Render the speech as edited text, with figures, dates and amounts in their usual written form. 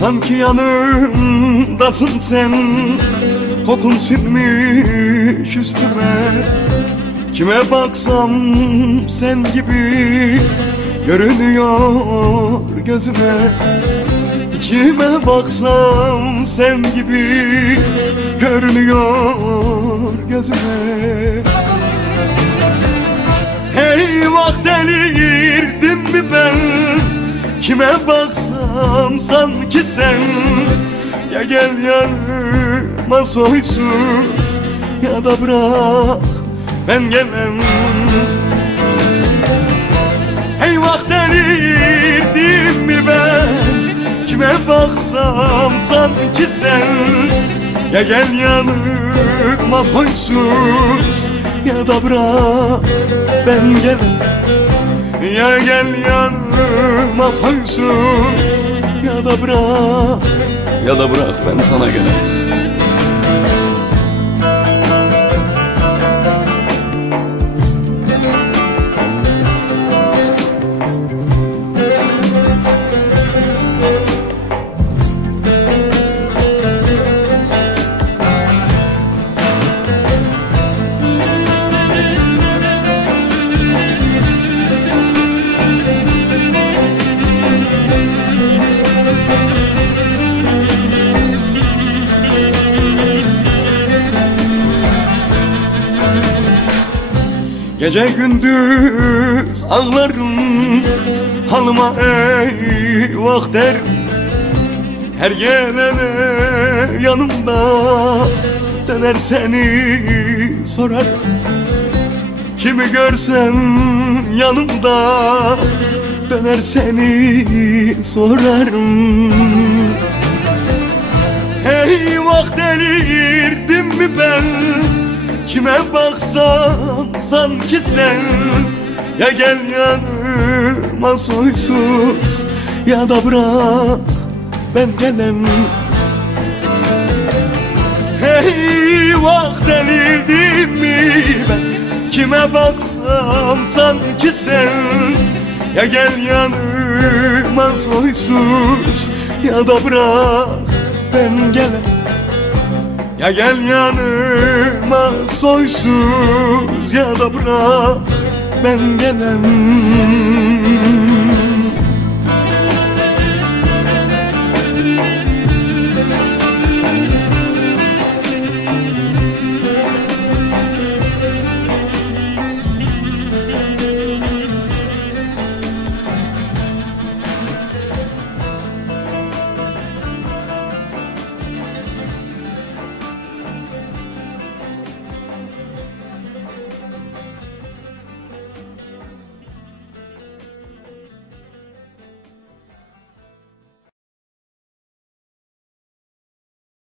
Sanki yanımdasın sen, kokun sinmiş üstüme. Kime baksam sen gibi görünüyor gözüme. Kime baksam sen gibi görünüyor gözüme. Eyvah, delirdim mi ben? Kime baksam sanki sen. Ya gel yanıma soysuz, ya da bırak ben gelem. Eyvah, delirdim mi ben? Kime baksam sanki sen. Ya gel yanıma soysuz, ya da bırak ben gelem. Ya gel yanıma soysuz, ya da bırak ben sana gelem. Gece gündüz ağlarım, halıma eyvah derim. Her gelene yanımda döner seni sorarım. Kimi görsem yanımda döner seni sorarım. Eyvah, delirdim mi ben? Kime baksam sanki sen. Ya gel yanıma soysuz, ya da bırak ben gelem. Eyvah, delirdim mi ben? Kime baksam sanki sen. Ya gel yanıma soysuz, ya da bırak ben gelem. Ya gel yanıma soysuz, ya da bırak ben gelem.